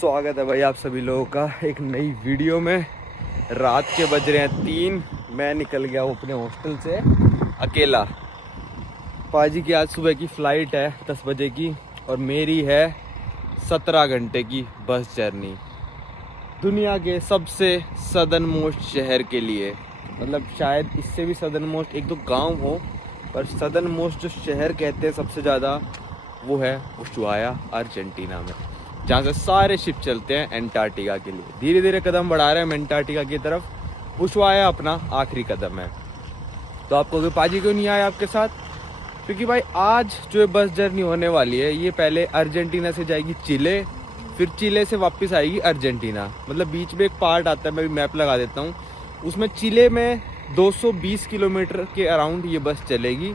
स्वागत है भाई आप सभी लोगों का एक नई वीडियो में। रात के बज रहे हैं 3। मैं निकल गया हूँ अपने हॉस्टल से अकेला। पाजी की आज सुबह की फ़्लाइट है 10 बजे की और मेरी है 17 घंटे की बस जर्नी दुनिया के सबसे सदर्न मोस्ट शहर के लिए। मतलब शायद इससे भी सदर्न मोस्ट एक दो गांव हो, पर सदर्न मोस्ट जो शहर कहते हैं सबसे ज़्यादा वो है उशुआया, अर्जेंटीना में, जहाँ से सारे शिप चलते हैं एंटार्क्टिका के लिए। धीरे धीरे कदम बढ़ा रहे हैं हम एंटार्क्टिका की तरफ। उशुआया अपना आखिरी कदम है। तो आपको पाजी क्यों नहीं आया आपके साथ? क्योंकि भाई आज जो बस जर्नी होने वाली है ये पहले अर्जेंटीना से जाएगी चिले, फिर चिले से वापस आएगी अर्जेंटीना। मतलब बीच में एक पार्ट आता है, मैं भी मैप लगा देता हूँ, उसमें चिले में 220 किलोमीटर के अराउंड ये बस चलेगी।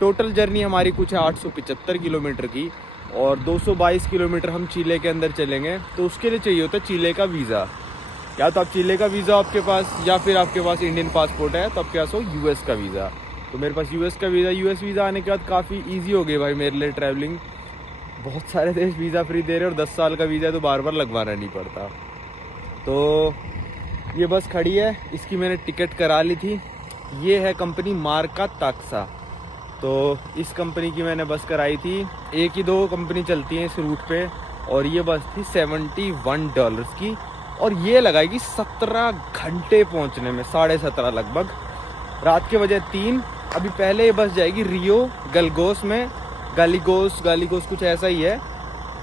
टोटल जर्नी हमारी कुछ है 875 किलोमीटर की और 222 किलोमीटर हम चिले के अंदर चलेंगे। तो उसके लिए चाहिए होता है चिले का वीज़ा। या तो आप चिले का वीज़ा आपके पास, या फिर आपके पास इंडियन पासपोर्ट है तो आपके पास हो यूएस का वीज़ा। तो मेरे पास यूएस का वीज़ा। यूएस वीज़ा आने के बाद काफ़ी ईजी हो गई भाई मेरे लिए ट्रैवलिंग। बहुत सारे देश वीज़ा फ्री दे रहे हैं और 10 साल का वीज़ा है तो बार बार लगवाना नहीं पड़ता। तो ये बस खड़ी है, इसकी मैंने टिकट करा ली थी। ये है कंपनी मार्का ताक्सा। तो इस कंपनी की मैंने बस कराई थी। एक ही दो कंपनी चलती हैं इस रूट पे और ये बस थी $71 की और ये लगाएगी 17 घंटे पहुंचने में, 17.5 लगभग। रात के बजे 3। अभी पहले ये बस जाएगी रियो गलगोस में, गालीगोस कुछ ऐसा ही है,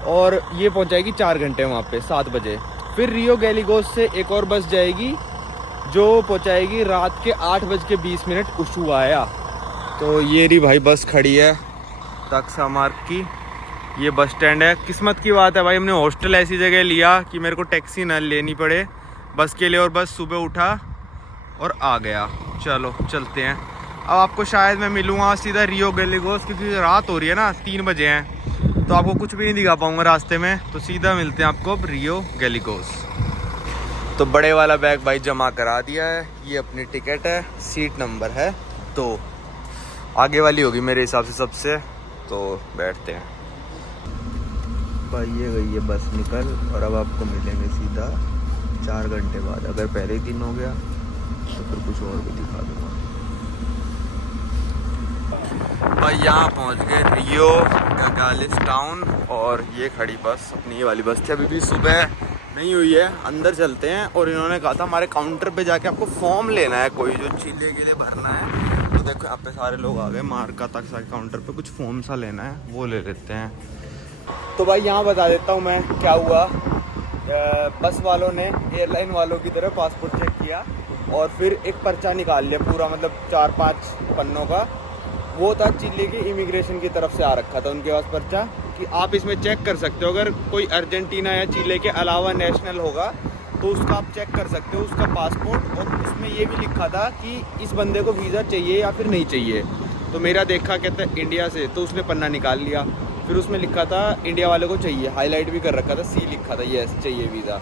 और ये पहुंचाएगी 4 घंटे वहाँ पे 7 बजे। फिर रियो गैलीगोस से एक और बस जाएगी जो पहुंचाएगी रात के 8:20 उशुआया। तो ये रही भाई बस खड़ी है ताक्सा मार्ग की। ये बस स्टैंड है। किस्मत की बात है भाई, हमने हॉस्टल ऐसी जगह लिया कि मेरे को टैक्सी ना लेनी पड़े बस के लिए, और बस सुबह उठा और आ गया। चलो चलते हैं। अब आपको शायद मैं मिलूँगा सीधा रियो गैलीगोस, क्योंकि रात हो रही है ना, 3 बजे हैं तो आपको कुछ भी नहीं दिखा पाऊँगा रास्ते में। तो सीधा मिलते हैं आपको अब रियो गैलीगोस। तो बड़े वाला बैग भाई जमा करा दिया है। ये अपनी टिकट है, सीट नंबर है 2, आगे वाली होगी मेरे हिसाब से सबसे। तो बैठते हैं भाई। ये गई है बस निकल, और अब आपको मिलेंगे सीधा 4 घंटे बाद। अगर पहले ही दिन हो गया तो फिर कुछ और भी दिखा दूँगा भाई। यहाँ पहुँच गए रियो गैलीगोस टाउन, और ये खड़ी बस अपनी ये वाली बस थी। अभी भी सुबह नहीं हुई है, अंदर चलते हैं। और इन्होंने कहा था हमारे काउंटर पे जाके आपको फॉर्म लेना है कोई, जो चिले के लिए भरना है। तो देखो यहाँ पे सारे लोग आ गए। मार्का ताक्सा के काउंटर पे कुछ फॉर्म सा लेना है, वो ले लेते हैं। तो भाई यहाँ बता देता हूँ मैं क्या हुआ। बस वालों ने एयरलाइन वालों की तरह पासपोर्ट चेक किया और फिर एक पर्चा निकाल लिया पूरा, मतलब 4-5 पन्नों का। वो था चिली की इमिग्रेशन की तरफ से आ रखा था उनके पास पर्चा, कि आप इसमें चेक कर सकते हो अगर कोई अर्जेंटीना या चिले के अलावा नेशनल होगा तो उसका आप चेक कर सकते हो, उसका पासपोर्ट। और उसमें ये भी लिखा था कि इस बंदे को वीज़ा चाहिए या फिर नहीं चाहिए। तो मेरा देखा कहता है इंडिया से, तो उसने पन्ना निकाल लिया। फिर उसमें लिखा था इंडिया वाले को चाहिए, हाईलाइट भी कर रखा था, सी लिखा था, यस चाहिए वीज़ा।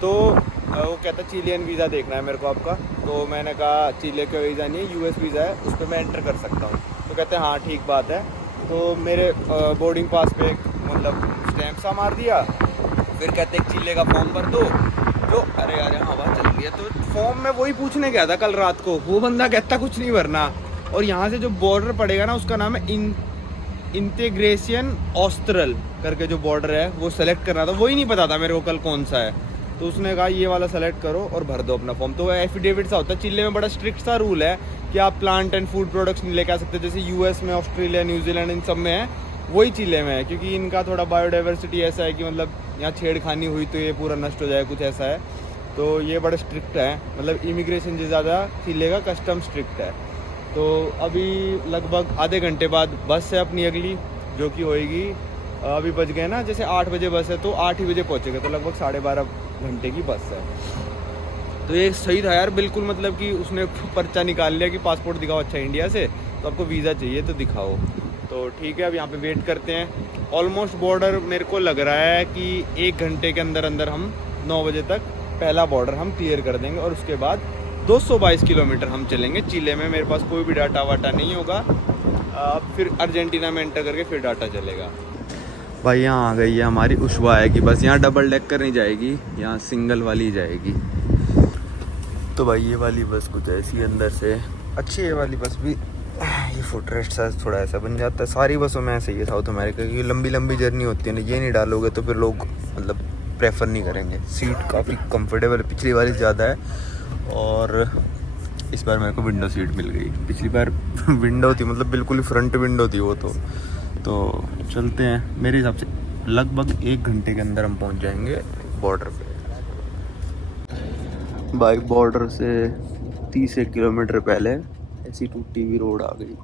तो वो कहता चिलियन वीज़ा देखना है मेरे को आपका। तो मैंने कहा चिले का वीज़ा नहीं है, यूएस वीज़ा है, उस पर मैं एंटर कर सकता हूँ। तो कहते हैं हाँ ठीक बात है। तो मेरे बोर्डिंग पास पे एक मतलब स्टैम्प सा मार दिया। फिर कहते एक चिले का फॉर्म भर दो। तो अरे हवा चल रही है। तो फॉर्म में वही पूछने गया था कल रात को, वो बंदा कहता कुछ नहीं भरना। और यहाँ से जो बॉर्डर पड़ेगा ना, उसका नाम है इंटीग्रेशन ऑस्ट्रल करके जो बॉर्डर है, वो सेलेक्ट करना था। वही नहीं पता था मेरे को कल कौन सा है। तो उसने कहा ये वाला सेलेक्ट करो और भर दो अपना फॉर्म। तो वो एफिडेविट सा होता है। चिले में बड़ा स्ट्रिक्ट सा रूल है कि आप प्लांट एंड फूड प्रोडक्ट्स नहीं लेके आ सकते, जैसे यूएस में, ऑस्ट्रेलिया, न्यूजीलैंड, इन सब में है, वही चिले में है। क्योंकि इनका थोड़ा बायोडाइवर्सिटी ऐसा है कि मतलब यहाँ छेड़खानी हुई तो ये पूरा नष्ट हो जाए, कुछ ऐसा है। तो ये बड़ा स्ट्रिक्ट है, मतलब इमिग्रेशन से ज़्यादा चिले का कस्टम स्ट्रिक्ट है। तो अभी लगभग आधे घंटे बाद बस है अपनी अगली, जो कि होएगी, अभी बज गए ना, जैसे 8 बजे बस है तो 8 ही बजे पहुँचेगा। तो लगभग 12.5 घंटे की बस है। तो ये सही था यार बिल्कुल, मतलब कि उसने पर्चा निकाल लिया कि पासपोर्ट दिखाओ, अच्छा इंडिया से, तो आपको वीज़ा चाहिए तो दिखाओ। तो ठीक है, अब यहाँ पे वेट करते हैं। ऑलमोस्ट बॉर्डर मेरे को लग रहा है कि 1 घंटे के अंदर अंदर हम 9 बजे तक पहला बॉर्डर हम क्लियर कर देंगे, और उसके बाद 222 किलोमीटर हम चलेंगे चिले में। मेरे पास कोई भी डाटा वाटा नहीं होगा। फिर अर्जेंटीना में एंटर करके फिर डाटा चलेगा। भाई यहाँ आ गई है हमारी उशवा आएगी बस। यहाँ डबल डेकर नहीं जाएगी, यहाँ सिंगल वाली जाएगी। तो भाई ये वाली बस कुछ ऐसी अंदर से अच्छी है। वाली बस भी ये फुट रेस्ट साइज थोड़ा ऐसा बन जाता है। सारी बसों में ऐसे ही है साउथ अमेरिका की, लंबी लंबी जर्नी होती है ना, ये नहीं डालोगे तो फिर लोग मतलब प्रेफर नहीं करेंगे। सीट काफ़ी कंफर्टेबल है, पिछली वाली ज़्यादा है। और इस बार मेरे को विंडो सीट मिल गई। पिछली बार विंडो थी, मतलब बिल्कुल ही फ्रंट विंडो थी वो। तो चलते हैं। मेरे हिसाब से लगभग 1 घंटे के अंदर हम पहुंच जाएंगे बॉर्डर पे। बाइक बॉर्डर से 30 किलोमीटर पहले ऐसी टूटी हुई रोड आ गई।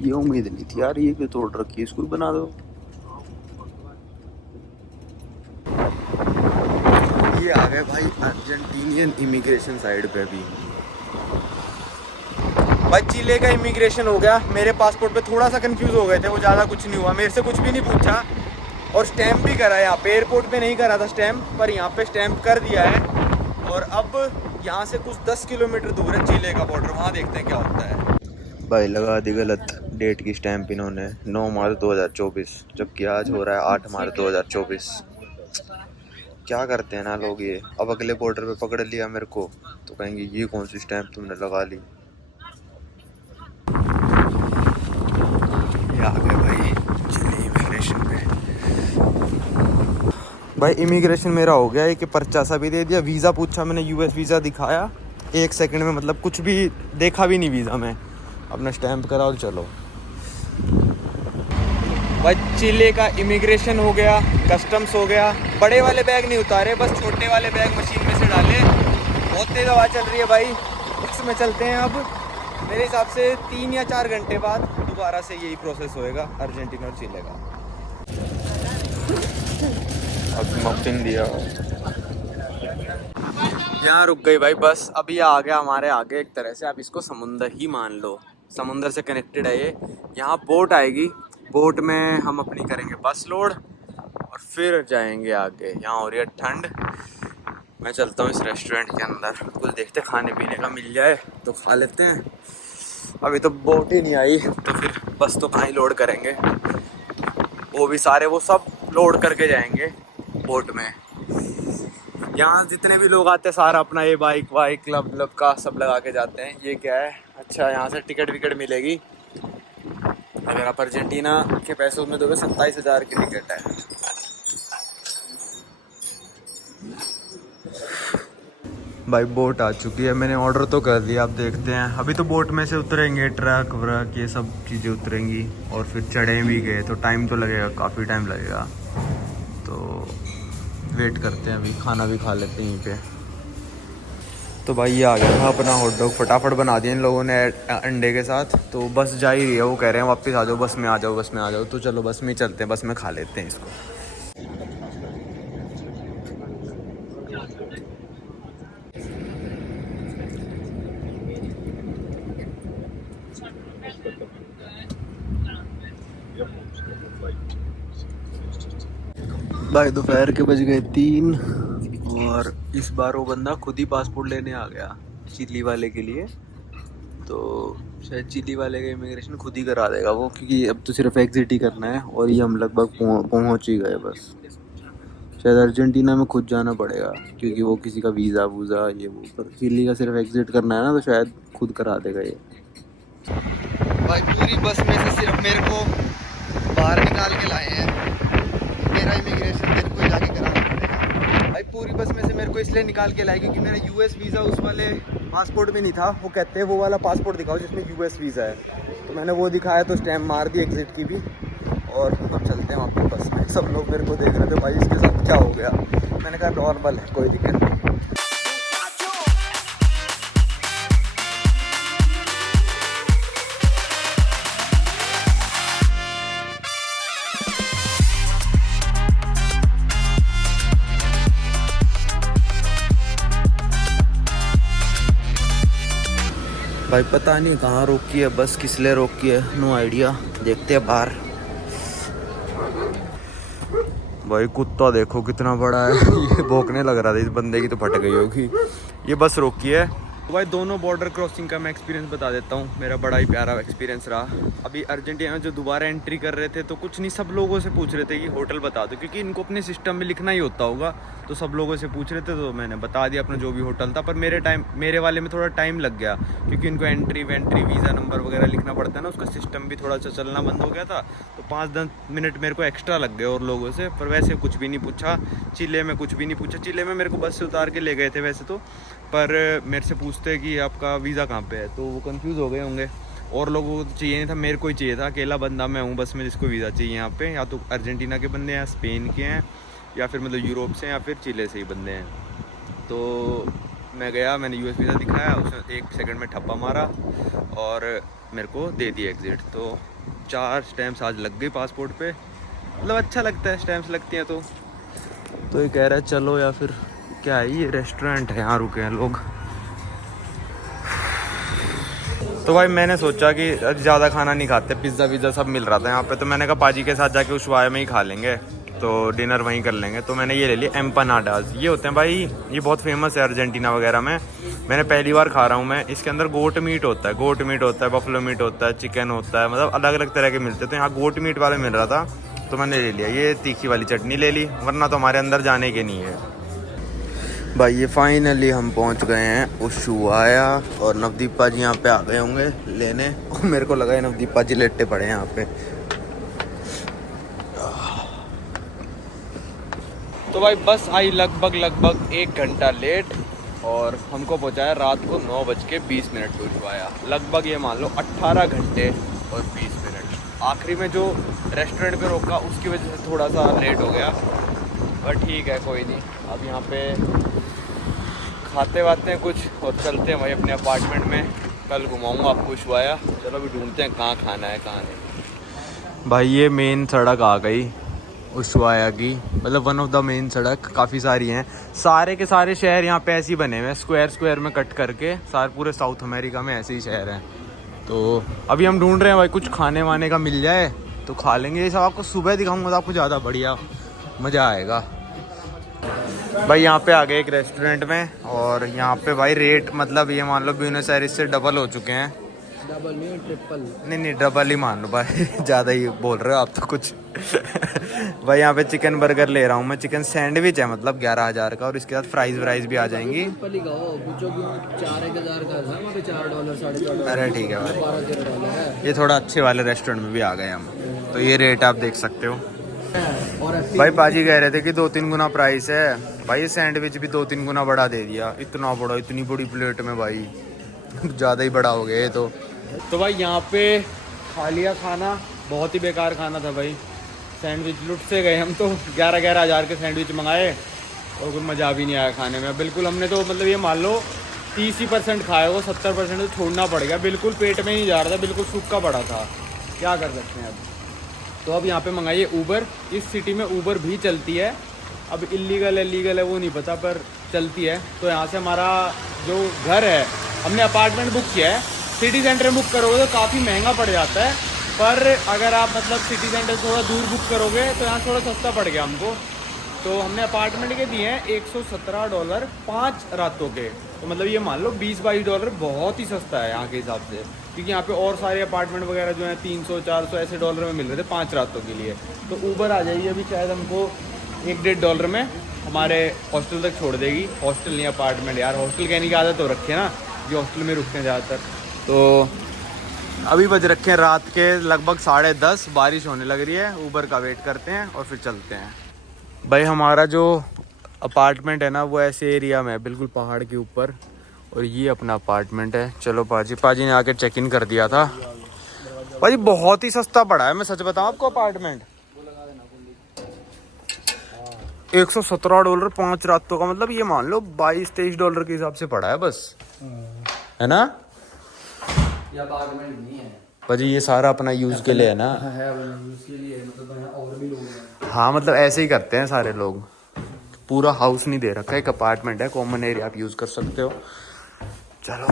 ये उम्मीद नहीं थी यार, ये क्यों तोड़ रखी है, इसको भी बना दो। ये आ गए भाई अर्जेंटीनियन इमिग्रेशन साइड पे भी। भाई चिले का इमिग्रेशन हो गया। मेरे पासपोर्ट पे थोड़ा सा कंफ्यूज हो गए थे, वो ज़्यादा कुछ नहीं हुआ, मेरे से कुछ भी नहीं पूछा। और स्टैम्प भी करा है यहाँ पे। एयरपोर्ट पे नहीं करा था स्टैम्प, पर यहाँ पे स्टैम्प कर दिया है। और अब यहाँ से कुछ 10 किलोमीटर दूर है चिले का बॉर्डर, वहाँ देखते हैं क्या होता है। भाई लगा दी गलत डेट की स्टैम्प इन्होंने, 9 मार्च 2024, जबकि आज हो रहा है 8 मार्च 2024। क्या करते हैं ना लोग ये। अब अगले बॉर्डर पे पकड़ लिया मेरे को तो कहेंगे ये कौन सी स्टैम्प तुमने लगा ली। ये आ गए भाई चिली इमिग्रेशन पे। भाई इमिग्रेशन मेरा हो गया है कि पर्चा सा भी दे दिया। वीज़ा पूछा मैंने, यूएस वीज़ा दिखाया 1 सेकंड में, मतलब कुछ भी देखा भी नहीं वीज़ा में। अपना स्टैम्प करा और चलो। भाई चिले का इमिग्रेशन हो गया, कस्टम्स हो गया। बड़े वाले बैग नहीं उतारे, बस छोटे वाले बैग मशीन में से डाले। बहुत तेज़ हवा चल रही है भाई, इसमें चलते हैं अब। मेरे हिसाब से 3 या 4 घंटे बाद दोबारा से यही प्रोसेस होएगा अर्जेंटीना और चिले का। अब मफिन दिया, यहाँ रुक गई भाई बस। अभी आ गया हमारे आगे, एक तरह से आप इसको समुंदर ही मान लो, समुंदर से कनेक्टेड है ये। यहाँ बोट आएगी, बोट में हम अपनी करेंगे बस लोड और फिर जाएंगे आगे। यहाँ हो रही है ठंड। मैं चलता हूँ इस रेस्टोरेंट के अंदर, कुछ देखते खाने पीने का मिल जाए तो खा लेते हैं। अभी तो बोट ही नहीं आई तो फिर बस तो कहाँ ही लोड करेंगे। वो भी सारे वो सब लोड करके जाएंगे बोट में। यहाँ जितने भी लोग आते हैं सारा अपना ये बाइक वाइक क्लब का सब लगा के जाते हैं। ये क्या है, अच्छा यहाँ से टिकट विकट मिलेगी। अगर आप अर्जेंटीना के पैसों में दोगे 27,000 की टिकट है। भाई बोट आ चुकी है, मैंने ऑर्डर तो कर दिया, आप देखते हैं। अभी तो बोट में से उतरेंगे, ट्रक व्रक ये सब चीज़ें उतरेंगी और फिर चढ़े भी गए तो टाइम तो लगेगा, काफ़ी टाइम लगेगा। तो वेट करते हैं, अभी खाना भी खा लेते हैं यहीं पे। तो भाई ये आ गया था अपना हॉट डॉग, फटाफट बना दिया इन लोगों ने अंडे के साथ। तो बस जा ही रही है, वो कह रहे हैं वापस आ जाओ, बस में आ जाओ, बस में आ जाओ। तो चलो बस में ही चलते हैं, बस में खा लेते हैं इसको। भाई दोपहर के बज गए 3 और इस बार वो बंदा खुद ही पासपोर्ट लेने आ गया चिली वाले के लिए। तो शायद चिली वाले का इमिग्रेशन खुद ही करा देगा वो, क्योंकि अब तो सिर्फ एग्जिट ही करना है। और ये हम लगभग पहुँच ही गए बस। शायद अर्जेंटीना में खुद जाना पड़ेगा क्योंकि वो किसी का वीज़ा वूज़ा ये वो, पर चिली का सिर्फ एग्जिट करना है ना, तो शायद खुद करा देगा ये। भाई पूरी बस में से सिर्फ मेरे को बाहर निकाल के लाए हैं। मेरा इमिग्रेशन मेरे को जाके कराना पड़ेगा। भाई पूरी बस में से मेरे को इसलिए निकाल के लाए क्योंकि मेरा यूएस वीज़ा उस वाले पासपोर्ट में नहीं था। वो कहते हैं वो वाला पासपोर्ट दिखाओ जिसमें यूएस वीज़ा है। तो मैंने वो दिखाया तो स्टैम्प मार दी एग्जिट की भी। और अब चलते हैं वापस बस में। सब लोग मेरे को देख रहे थे भाई इसके साथ क्या हो गया। मैंने कहा नॉर्मल है, कोई दिक्कत नहीं। भाई पता नहीं कहाँ रोकी है बस, किस लिए रोकी है, नो आइडिया। देखते हैं बाहर। भाई कुत्ता देखो कितना बड़ा है। ये भौंकने लग रहा था, इस बंदे की तो फट गई होगी। ये बस रोकी है तो भाई दोनों बॉर्डर क्रॉसिंग का मैं एक्सपीरियंस बता देता हूँ। मेरा बड़ा ही प्यारा एक्सपीरियंस रहा। अभी अर्जेंटीना में जो दोबारा एंट्री कर रहे थे तो कुछ नहीं, सब लोगों से पूछ रहे थे कि होटल बता दो, क्योंकि इनको अपने सिस्टम में लिखना ही होता होगा। तो सब लोगों से पूछ रहे थे, तो मैंने बता दिया अपना जो भी होटल था। पर मेरे वाले में थोड़ा टाइम लग गया, क्योंकि इनको एंट्री वीज़ा नंबर वगैरह लिखना पड़ता है ना, उसका सिस्टम भी थोड़ा सा चलना बंद हो गया था। तो 5-10 मिनट मेरे को एक्स्ट्रा लग गए और लोगों से। पर वैसे कुछ भी नहीं पूछा, चिले में कुछ भी नहीं पूछा। चिले में मेरे को बस से उतार के ले गए थे वैसे तो, पर मेरे से पूछते कि आपका वीज़ा कहाँ पे है, तो वो कंफ्यूज हो गए होंगे। और लोगों को तो चाहिए नहीं था, मेरे को ही चाहिए था। अकेला बंदा मैं हूँ बस में जिसको वीज़ा चाहिए यहाँ पे। या तो अर्जेंटीना के बंदे हैं, स्पेन के हैं, या फिर मतलब यूरोप से, या फिर चिले से ही बंदे हैं। तो मैं गया, मैंने यूएस वीज़ा दिखाया, उसने 1 सेकंड में ठप्पा मारा और मेरे को दे दिया एग्ज़िट। तो 4 स्टैम्प्स आज लग गई पासपोर्ट पे। मतलब अच्छा लगता है स्टैम्प्स लगती हैं। तो ये कह रहा है चलो, या फिर क्या है, ये रेस्टोरेंट है, यहाँ रुके हैं लोग। तो भाई मैंने सोचा कि ज़्यादा खाना नहीं खाते, पिज़्ज़ा विज़्ज़ा सब मिल रहा था यहाँ पे। तो मैंने कहा पाजी के साथ जाके उशवाया में ही खा लेंगे, तो डिनर वहीं कर लेंगे। तो मैंने ये ले लिया एम्पनाडास। ये होते हैं भाई, ये बहुत फेमस है अर्जेंटीना वगैरह में। मैंने पहली बार खा रहा हूँ मैं। इसके अंदर गोट मीट होता है, गोट मीट होता है, बफलो मीट होता है, चिकन होता है, मतलब अलग अलग तरह के मिलते हैं। तो यहाँ गोट मीट वाला मिल रहा था, तो मैंने ले लिया। ये तीखी वाली चटनी ले ली, वरना तो हमारे अंदर जाने के नहीं है। भाई ये फाइनली हम पहुंच गए हैं उशुआया, और नवदीप पाजी यहाँ पे आ गए होंगे लेने। और मेरे को लगा है नवदीप पाजी लेटे पड़े हैं यहाँ पे। तो भाई बस आई लगभग 1 घंटा लेट, और हमको पहुँचाया रात को 9:20 पे उशुआया। लगभग ये मान लो 18 घंटे और 20 मिनट। आखिरी में जो रेस्टोरेंट पे रोका उसकी वजह से थोड़ा सा लेट हो गया, पर ठीक है कोई नहीं। अब यहाँ पे खाते वाते हैं कुछ और चलते हैं भाई अपने अपार्टमेंट में। कल घुमाऊंगा आपको उशुआया। चलो अभी ढूंढते हैं कहाँ खाना है कहाँ नहीं। भाई ये मेन सड़क आ गई उशुआया की, मतलब वन ऑफ द मेन सड़क। काफ़ी सारी हैं, सारे के सारे शहर यहाँ पे ऐसे ही बने हुए हैं, स्क्वायर में कट करके। सारे पूरे साउथ अमेरिका में ऐसे ही शहर हैं। तो अभी हम ढूंढ रहे हैं भाई कुछ खाने वाने का मिल जाए तो खा लेंगे। ये सब आपको सुबह दिखाऊंगा तो आपको ज़्यादा बढ़िया मज़ा आएगा। भाई यहाँ पे आ गए एक रेस्टोरेंट में, और यहाँ पे भाई रेट मतलब ये मान लो ब्यूनस आयर्स से डबल हो चुके हैं। डबल नहीं, ट्रिपल। नहीं डबल ही मान लो भाई। ज़्यादा ही बोल रहे हो आप तो कुछ। भाई यहाँ पे चिकन बर्गर ले रहा हूँ मैं। चिकन सैंडविच है मतलब 11,000 का, और इसके साथ फ्राइज भी आ जाएंगी। ट्रिपल ही खाओ, पूछो क्यों। 4-1,000 का था, वहाँ पे $4, $4.5। अरे ठीक है भाई, $12-13 है। ये थोड़ा अच्छे वाले रेस्टोरेंट में भी आ गए हम। तो ये रेट आप देख सकते हो। और भाई पाजी कह रहे थे कि 2-3 गुना प्राइस है। भाई सैंडविच भी 2-3 गुना बढ़ा दे दिया। इतना बड़ा, इतनी बड़ी प्लेट में भाई ज़्यादा ही बड़ा हो गया ये तो भाई यहाँ पे खा लिया खाना, बहुत ही बेकार खाना था भाई। सैंडविच लुट से गए हम तो। 11,000 के सैंडविच मंगाए और कोई मज़ा भी नहीं आया खाने में बिल्कुल। हमने तो मतलब ये मान लो 30% खाया वो, 70% तो छोड़ना पड़ गया। बिल्कुल पेट में नहीं जा रहा था, बिल्कुल सूखा पड़ा था। क्या कर सकते हैं अब। तो अब यहाँ पे मंगाइए ऊबर। इस सिटी में ऊबर भी चलती है। अब इलीगल है वो नहीं पता, पर चलती है। तो यहाँ से हमारा जो घर है, हमने अपार्टमेंट बुक किया है। सिटी सेंटर में बुक करोगे तो काफ़ी महंगा पड़ जाता है, पर अगर आप मतलब सिटी सेंटर से थोड़ा दूर बुक करोगे तो यहाँ थोड़ा सस्ता पड़ गया हमको। तो हमने अपार्टमेंट के दिए हैं $117 5 रातों के। तो मतलब ये मान लो $20-22 बहुत ही सस्ता है यहाँ के हिसाब से, क्योंकि यहाँ पे और सारे अपार्टमेंट वगैरह जो हैं $300-400 ऐसे डॉलर में मिल रहे थे 5 रातों के लिए। तो ऊबर आ जाइए अभी, शायद हमको $1-1.5 में हमारे हॉस्टल तक छोड़ देगी। हॉस्टल नहीं अपार्टमेंट यार, हॉस्टल कहने की आदत तो रखे ना, ये हॉस्टल में रुकते हैं ज़्यादातर। तो अभी बज रखे हैं रात के लगभग 10:30, बारिश होने लग रही है। ऊबर का वेट करते हैं और फिर चलते हैं। भाई हमारा जो अपार्टमेंट है ना वो ऐसे एरिया में है, बिल्कुल पहाड़ के ऊपर, और ये अपना अपार्टमेंट है। चलो पाजी ने आके चेक इन कर दिया था। भाई बहुत ही सस्ता पड़ा है, मैं सच बताऊं आपको। अपार्टमेंट $117 5 रातों का, मतलब ये मान लो $22-23 के हिसाब से पड़ा है बस, है ना। ये अपार्टमेंट नहीं है भाजी, ये सारा अपना यूज के लिए है ना। है यूज के लिए, मतलब यहाँ और भी लोग हैं। हाँ मतलब ऐसे ही करते हैं सारे लोग। पूरा हाउस नहीं दे रखा है, एक अपार्टमेंट है, कॉमन एरिया आप यूज कर सकते हो। चलो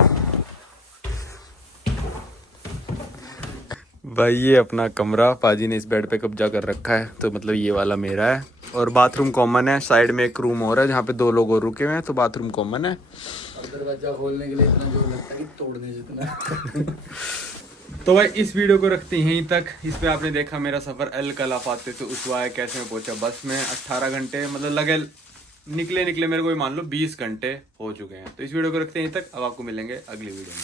भाई ये अपना कमरा, पाजी ने इस बेड पे कब्जा कर रखा है, तो मतलब ये वाला मेरा है। और बाथरूम कॉमन है। साइड में एक रूम और है जहाँ पे 2 लोग और रुके हुए हैं, तो बाथरूम कॉमन है। अब दरवाजा खोलने के लिए इतना जोर लगता है कि तोड़ने जितना। तो भाई इस वीडियो को रखते हैं यहीं तक। इसमें आपने देखा मेरा सफ़र अल कलाफ आते से उसवाए कैसे मैं पहुंचा बस में। 18 घंटे मतलब लगे निकले मेरे को मान लो 20 घंटे हो चुके हैं। तो इस वीडियो को रखते हैं यहीं तक। अब आपको मिलेंगे अगली वीडियो में।